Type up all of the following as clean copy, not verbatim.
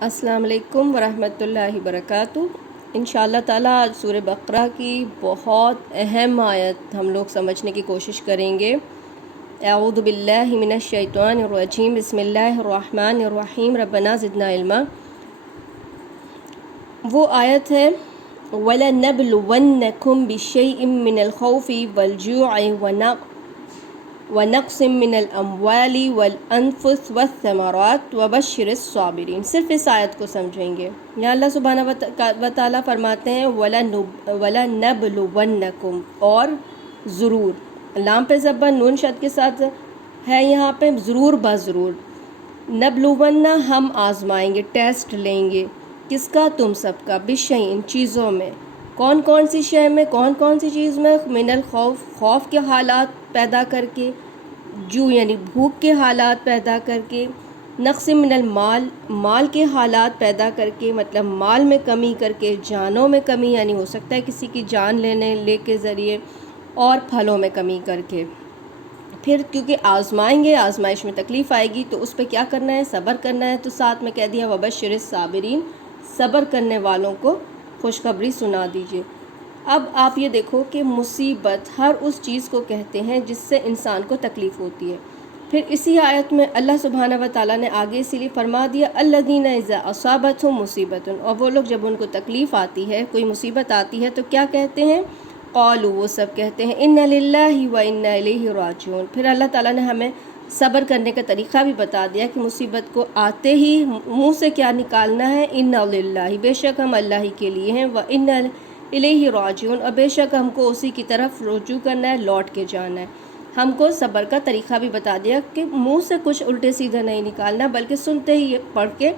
अस्सलाम वालेकुम वरहमतुल्लाहि वबरकातुहू। इंशाअल्लाह ताला आज सूरह बकरा की बहुत अहम आयत हम लोग समझने की कोशिश करेंगे। अऊज़ु बिल्लाहि मिनश शैतानिर रजीम, बिस्मिल्लाहिर रहमानिर रहीम, रब्बना ज़िदना इल्मा। वो आयत है वलनब्लुवन्नकुम बिशैइन मिनल खौफि वल जू'i व नक़्सिम मिनल अम्वाली वल अनफुस वस्समरात वबश्शिरिस साबिरीन। सिर्फ इस आयत को समझेंगे। यहाँ अल्लाह सुब्हानहू व तआला फरमाते हैं वलनब्लुवन्नकुम, और ज़रूर, लाम पे ज़बर नून शद के साथ है यहाँ पे, ज़रूर बज़रूर, नब्लुवन्ना हम आज़माएंगे, टेस्ट लेंगे, किसका? तुम सबका, बिशैइन चीज़ों में। कौन कौन सी शय में, कौन कौन सी चीज़ में? मिनल खौफ, खौफ के हालात पैदा करके, जू यानी भूख के हालात पैदा करके, नक़्स मिनल माल, माल के हालात पैदा करके, मतलब माल में कमी करके, जानों में कमी यानी हो सकता है किसी की जान ले के ज़रिए, और फलों में कमी करके। फिर क्योंकि आज़माएंगे, आज़माइश में तकलीफ़ आएगी तो उस पर क्या करना है? सब्र करना है। तो साथ में कह दिया वबश्शिरिस साबिरीन, सब्र करने वालों को खुशखबरी सुना दीजिए। अब आप ये देखो कि मुसीबत हर उस चीज़ को कहते हैं जिससे इंसान को तकलीफ़ होती है। फिर इसी आयत में अल्लाह सुब्हानहू व तआला ने आगे इसीलिए फरमा दिया अल्लज़ीना इज़ा असाबतहुम मुसीबतुन, और वो लोग जब उनको तकलीफ़ आती है, कोई मुसीबत आती है तो क्या कहते हैं? क़ालू, वो सब कहते हैं इन्ना लिल्लाहि व इन्ना इलैहि राजिऊन। फिर अल्लाह ताला ने हमें सब्र करने का तरीक़ा भी बता दिया कि मुसीबत को आते ही मुँह से क्या निकालना है? इन्ना लिल्लाहि, बेशक हम अल्लाह ही के लिए हैं, व इन्ना इलैहि राजिऊन, और बेशक हमको उसी की तरफ रुजू करना है, लौट के जाना है। हमको सब्र का तरीक़ा भी बता दिया कि मुँह से कुछ उल्टे सीधे नहीं निकालना, बल्कि सुनते ही पढ़ के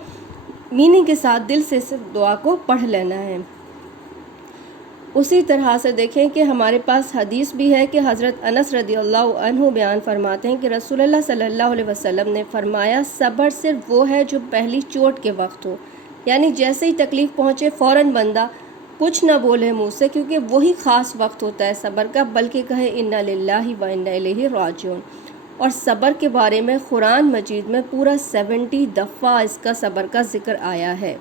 मीनिंग के साथ दिल से दुआ को पढ़ लेना है। उसी तरह से देखें कि हमारे पास हदीस भी है कि हज़रत अनस रदियल्लाहु अन्हु बयान फरमाते हैं कि रसूलुल्लाह सल्लल्लाहु अलैहि वसल्लम ने फरमाया सब्र सिर्फ वो है जो पहली चोट के वक्त हो, यानी जैसे ही तकलीफ़ पहुँचे फ़ौरन बंदा कुछ ना बोले मुँह से, क्योंकि वही ख़ास वक्त होता है सब्र का, बल्कि कहे इन्ना लिल्लाहि व इन्ना इलैहि राजिऊन। और सब्र के बारे में कुरान मजीद में पूरा 70 दफ़ा इसका सब्र का ज़िक्र आया है।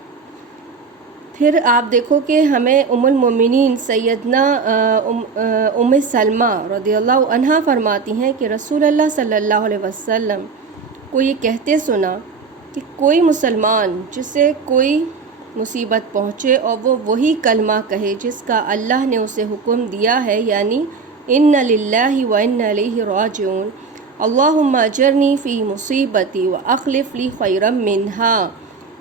फिर आप देखो कि हमें उम्मुल मोमिनीन सैयदना उम्मे सलमा रदियल्लाहु अन्हा फरमाती हैं कि रसूलुल्लाह सल्लल्लाहु अलैहि वसल्लम को ये कहते सुना कि कोई मुसलमान जिसे कोई मुसीबत पहुँचे और वो वही कलमा कहे जिसका अल्लाह ने उसे हुक्म दिया है, यानी इन्ना लिल्लाहि व इन्ना इलैहि राजिऊन, अल्लाहुम्मा अजरनी फ़ी मुसीबती व अखलिफ़ ली खैरम मिन्हा,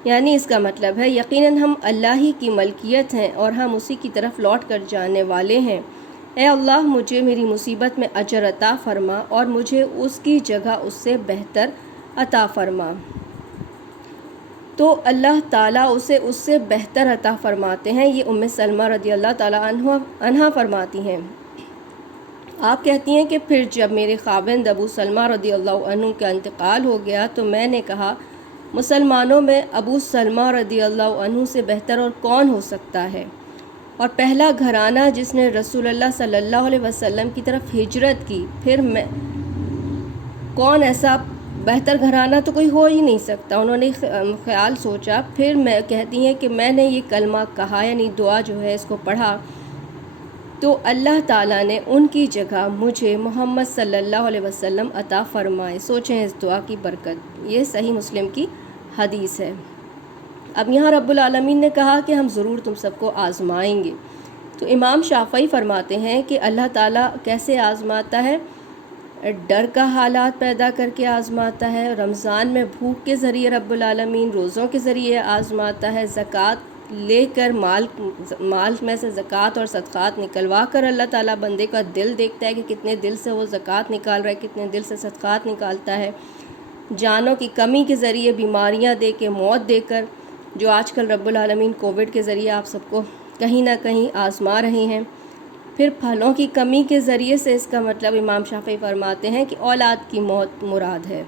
यानी इसका मतलब है यकीनन हम अल्लाह ही की मलकियत हैं और हम उसी की तरफ लौट कर जाने वाले हैं। ए अल्लाह, मुझे मेरी मुसीबत में अजर अता फ़रमा और मुझे उसकी जगह उससे बेहतर अता फ़रमा। तो अल्लाह ताला उसे उससे बेहतर अता फ़रमाते हैं। ये उम्मे सलमा रदियल्लाहु ताला अन्हा फरमाती हैं। आप कहती हैं कि फिर जब मेरे खाविंद अबू सलमा रदियल्लाहु अन्हु का इंतकाल हो गया तो मैंने कहा मुसलमानों में अबू सलमा रदियल्लाहु अन्हु से बेहतर और कौन हो सकता है, और पहला घराना जिसने रसूलुल्लाह सल्लल्लाहु अलैहि वसल्लम की तरफ हिजरत की, फिर मैं कौन ऐसा बेहतर घराना तो कोई हो ही नहीं सकता। उन्होंने ख्याल सोचा। फिर मैं कहती हैं कि मैंने ये कलमा कहा, यानी दुआ जो है इसको पढ़ा, तो अल्लाह ताला ने उनकी जगह मुझे मोहम्मद सल्लल्लाहु अलैहि वसल्लम अता फ़रमाए। सोचें इस दुआ की बरकत। ये सही मुस्लिम की हदीस है। अब यहाँ रब्बुल आलमीन ने कहा कि हम ज़रूर तुम सबको आज़माएंगे। तो इमाम शाफ़ई फरमाते हैं कि अल्लाह ताला कैसे आज़माता है? डर का हालात पैदा करके आज़माता है। रमज़ान में भूख के ज़रिए रब्बुल आलमीन रोज़ों के ज़रिए आज़माता है। ज़कात लेकर माल में से ज़कात और सदक़ात निकलवा कर अल्लाह ताला बंदे का दिल देखता है कि कितने दिल से वो ज़कात निकाल रहा है, कितने दिल से सदक़ात निकालता है। जानों की कमी के ज़रिए बीमारियां दे के, मौत देकर, जो आजकल रब्बुल आलमीन कोविड के ज़रिए आप सबको कहीं ना कहीं आज़मा रहे हैं। फिर फलों की कमी के ज़रिए से, इसका मतलब इमाम शाफ़ी फरमाते हैं कि औलाद की मौत मुराद है,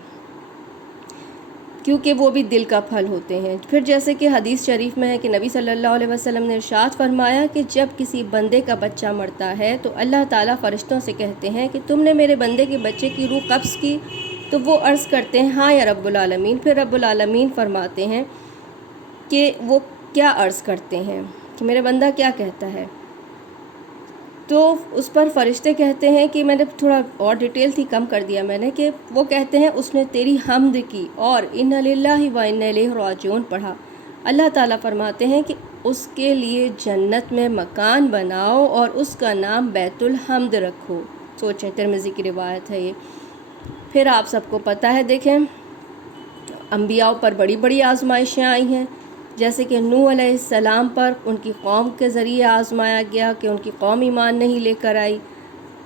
क्योंकि वो भी दिल का फल होते हैं। फिर जैसे कि हदीस शरीफ में है कि नबी सल्लल्लाहु अलैहि वसल्लम ने इरशाद फरमाया कि जब किसी बंदे का बच्चा मरता है तो अल्लाह ताला फ़रिश्तों से कहते हैं कि तुमने मेरे बंदे के बच्चे की रूह कब्ज़ की? तो वो अर्ज़ करते हैं हाँ या रब्बुल आलमीन। फिर रब्बुल आलमीन फरमाते हैं کہ وہ کیا عرض کرتے ہیں کہ میرے بندہ کیا کہتا ہے، تو اس پر فرشتے کہتے ہیں کہ میں نے تھوڑا اور ڈیٹیل تھی کم کر دیا میں نے، کہ وہ کہتے ہیں اس نے تیری حمد کی اور انا للہ و انا الیہ راجعون پڑھا۔ اللہ تعالیٰ فرماتے ہیں کہ اس کے لیے جنت میں مکان بناؤ اور اس کا نام بیت الحمد رکھو۔ سوچیں، ترمذی کی روایت ہے یہ۔ پھر آپ سب کو پتہ ہے، دیکھیں انبیاء پر بڑی بڑی آزمائشیں آئی ہیں، جیسے کہ نوح علیہ السلام پر ان کی قوم کے ذریعے آزمایا گیا کہ ان کی قوم ایمان نہیں لے کر آئی۔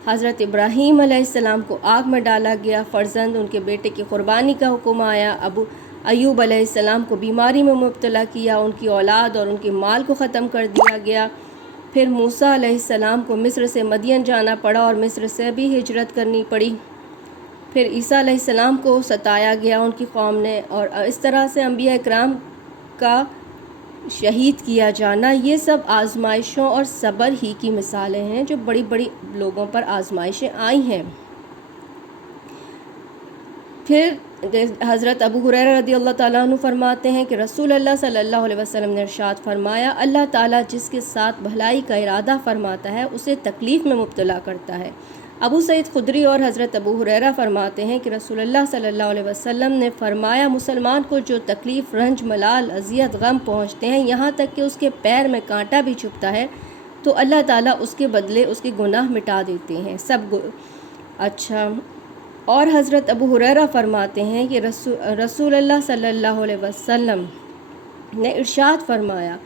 حضرت ابراہیم علیہ السلام کو آگ میں ڈالا گیا، فرزند ان کے بیٹے کی قربانی کا حکم آیا۔ ایوب علیہ السلام کو بیماری میں مبتلا کیا، ان کی اولاد اور ان کے مال کو ختم کر دیا گیا۔ پھر موسیٰ علیہ السلام کو مصر سے مدین جانا پڑا اور مصر سے بھی ہجرت کرنی پڑی۔ پھر عیسیٰ علیہ السلام کو ستایا گیا ان کی قوم نے، اور اس طرح سے انبیاء اکرام کا شہید کیا جانا، یہ سب آزمائشوں اور صبر ہی کی مثالیں ہیں جو بڑی بڑی لوگوں پر آزمائشیں آئی ہیں۔ پھر حضرت ابو ہریرہ رضی اللہ تعالیٰ عنہ فرماتے ہیں کہ رسول اللہ صلی اللہ علیہ وسلم نے ارشاد فرمایا، اللہ تعالیٰ جس کے ساتھ بھلائی کا ارادہ فرماتا ہے اسے تکلیف میں مبتلا کرتا ہے۔ ابو سعید خدری اور حضرت ابو ہریرہ فرماتے ہیں کہ رسول اللہ صلی اللہ علیہ وسلم نے فرمایا، مسلمان کو جو تکلیف، رنج، ملال، اذیت، غم پہنچتے ہیں، یہاں تک کہ اس کے پیر میں کانٹا بھی چبھتا ہے، تو اللہ تعالیٰ اس کے بدلے اس کے گناہ مٹا دیتے ہیں اچھا۔ اور حضرت ابو ہریرہ فرماتے ہیں کہ رسول اللہ صلی اللہ علیہ وسلم نے ارشاد فرمایا،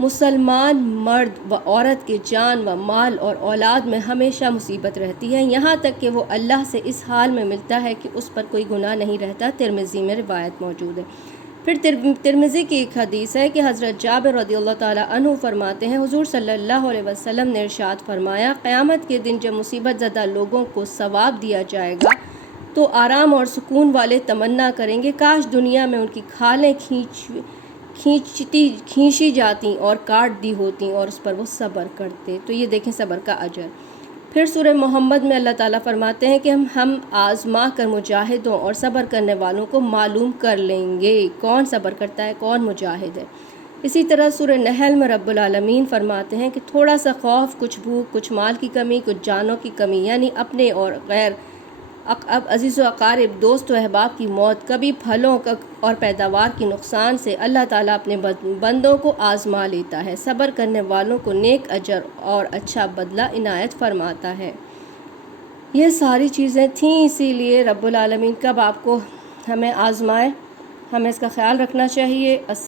مسلمان مرد و عورت کے جان و مال اور اولاد میں ہمیشہ مصیبت رہتی ہے، یہاں تک کہ وہ اللہ سے اس حال میں ملتا ہے کہ اس پر کوئی گناہ نہیں رہتا۔ ترمذی میں روایت موجود ہے۔ پھر ترمذی کی ایک حدیث ہے کہ حضرت جابر رضی اللہ تعالیٰ عنہ فرماتے ہیں، حضور صلی اللہ علیہ وسلم نے ارشاد فرمایا، قیامت کے دن جب مصیبت زدہ لوگوں کو ثواب دیا جائے گا تو آرام اور سکون والے تمنا کریں گے کاش دنیا میں ان کی کھالیں کھینچی جاتی اور کاٹ دی ہوتی اور اس پر وہ صبر کرتے۔ تو یہ دیکھیں صبر کا اجر۔ پھر سورہ محمد میں اللہ تعالیٰ فرماتے ہیں کہ ہم آزما کر مجاہدوں اور صبر کرنے والوں کو معلوم کر لیں گے کون صبر کرتا ہے، کون مجاہد ہے۔ اسی طرح سورہ نحل میں رب العالمین فرماتے ہیں کہ تھوڑا سا خوف، کچھ بھوک، کچھ مال کی کمی، کچھ جانوں کی کمی، یعنی اپنے اور غیر عزیز و اقارب، دوست و احباب کی موت، کبھی پھلوں اور پیداوار کی نقصان سے اللہ تعالیٰ اپنے بندوں کو آزما لیتا ہے۔ صبر کرنے والوں کو نیک اجر اور اچھا بدلہ عنایت فرماتا ہے۔ یہ ساری چیزیں تھیں، اسی لیے رب العالمین کب آپ کو ہمیں آزمائے، ہمیں اس کا خیال رکھنا چاہیے۔